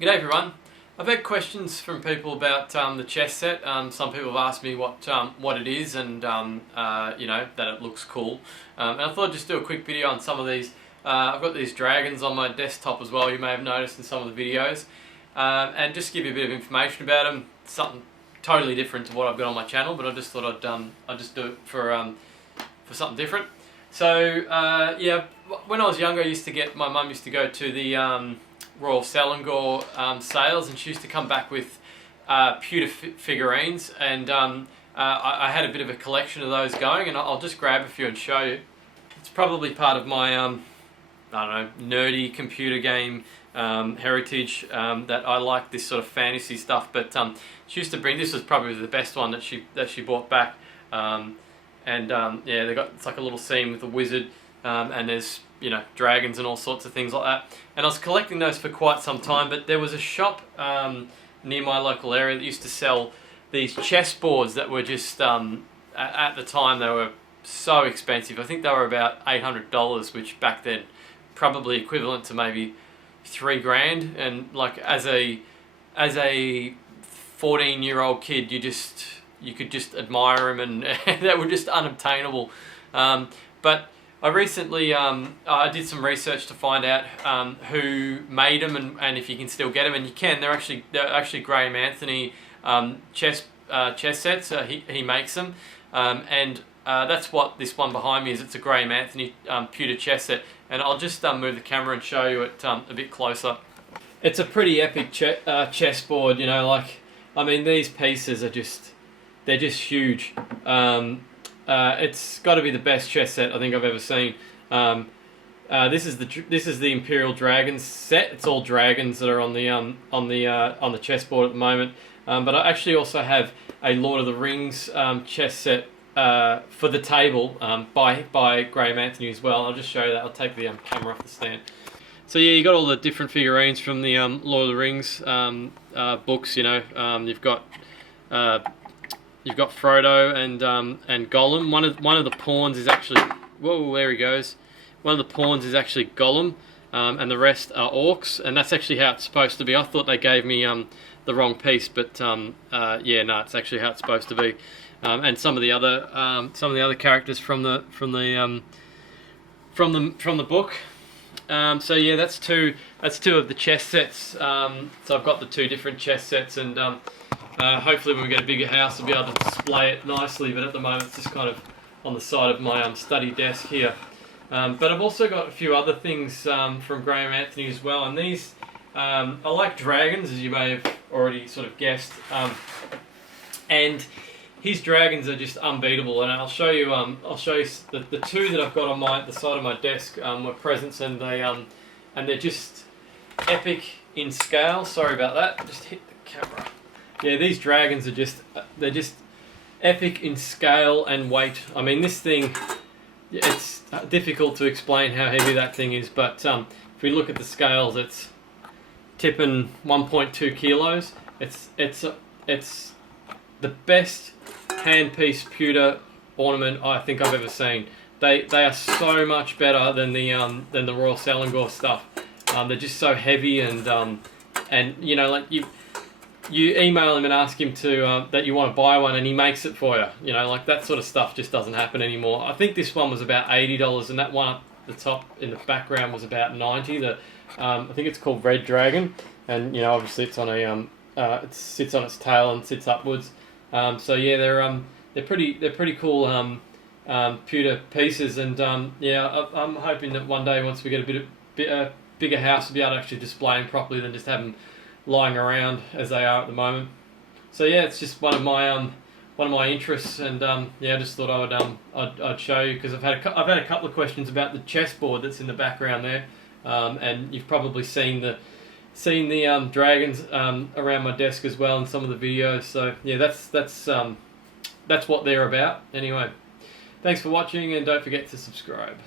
G'day everyone. I've had questions from people about the chess set. Some people have asked me what it is and that it looks cool. And I thought I'd just do a quick video on some of these. I've got these dragons on my desktop as well, you may have noticed in some of the videos. And just give you a bit of information about them. Something totally different to what I've got on my channel, but I just thought I'd just do it for something different. So yeah, when I was younger, my mum used to go to the Royal Selangor sales, and she used to come back with pewter figurines, and I had a bit of a collection of those going, and I'll just grab a few and show you. It's probably part of my I don't know, nerdy computer game heritage, that I like this sort of fantasy stuff. But she used to bring, this was probably the best one that she brought back, yeah, it's like a little scene with a wizard, and there's dragons and all sorts of things like that. And I was collecting those for quite some time, but there was a shop near my local area that used to sell these chess boards that were just, at the time they were so expensive. I think they were about $800, which back then probably equivalent to maybe $3 grand. And like as a 14-year-old kid, you could just admire them, and they were just unobtainable. But I recently I did some research to find out who made them and if you can still get them, and you can. They're actually Graeme Anthony chess sets. He makes them, and that's what this one behind me is. It's a Graeme Anthony pewter chess set, and I'll just move the camera and show you it a bit closer. It's a pretty epic chessboard, like, I mean, these pieces are they're just huge. It's got to be the best chess set I think I've ever seen. This is the Imperial Dragons set. It's all dragons that are on the chessboard at the moment. But I actually also have a Lord of the Rings chess set for the table by Graeme Anthony as well. I'll just show you that. I'll take the camera off the stand. So yeah, you got all the different figurines from the Lord of the Rings books. You've got Frodo and Gollum. One of the pawns is actually, whoa, there he goes. One of the pawns is actually Gollum, and the rest are orcs, and that's actually how it's supposed to be. I thought they gave me the wrong piece, but yeah, no, it's actually how it's supposed to be. And some of the other characters from the book. So yeah, that's two of the chess sets. So I've got the two different chess sets, and hopefully when we get a bigger house we'll be able to display it nicely, but at the moment it's just kind of on the side of my study desk here. But I've also got a few other things from Graeme Anthony as well, and these, I like dragons, as you may have already sort of guessed, and his dragons are just unbeatable, and I'll show you the two that I've got on the side of my desk were presents, and they're just epic in scale. Sorry about that, just hit the camera. Yeah, these dragons are they're just epic in scale and weight. I mean, this thing, it's difficult to explain how heavy that thing is, but if we look at the scales, it's tipping 1.2 kilos. It's the best handpiece pewter ornament I think I've ever seen. They are so much better than the Royal Selangor stuff. They're just so heavy, and like you email him and ask him to that you want to buy one, and he makes it for you. Like that sort of stuff just doesn't happen anymore. I think this one was about $80, and that one up the top in the background was about $90. I think it's called Red Dragon, and obviously it's on it sits on its tail and sits upwards. So yeah, they're pretty cool pewter pieces, and yeah, I'm hoping that one day once we get a bigger house, we'll be able to actually display them properly than just have them lying around as they are at the moment. So yeah, it's just one of my interests, and yeah, I just thought I'd show you, because I've had a couple of questions about the chessboard that's in the background there, and you've probably seen the dragons around my desk as well in some of the videos. So yeah, that's what they're about. Anyway, thanks for watching, and don't forget to subscribe.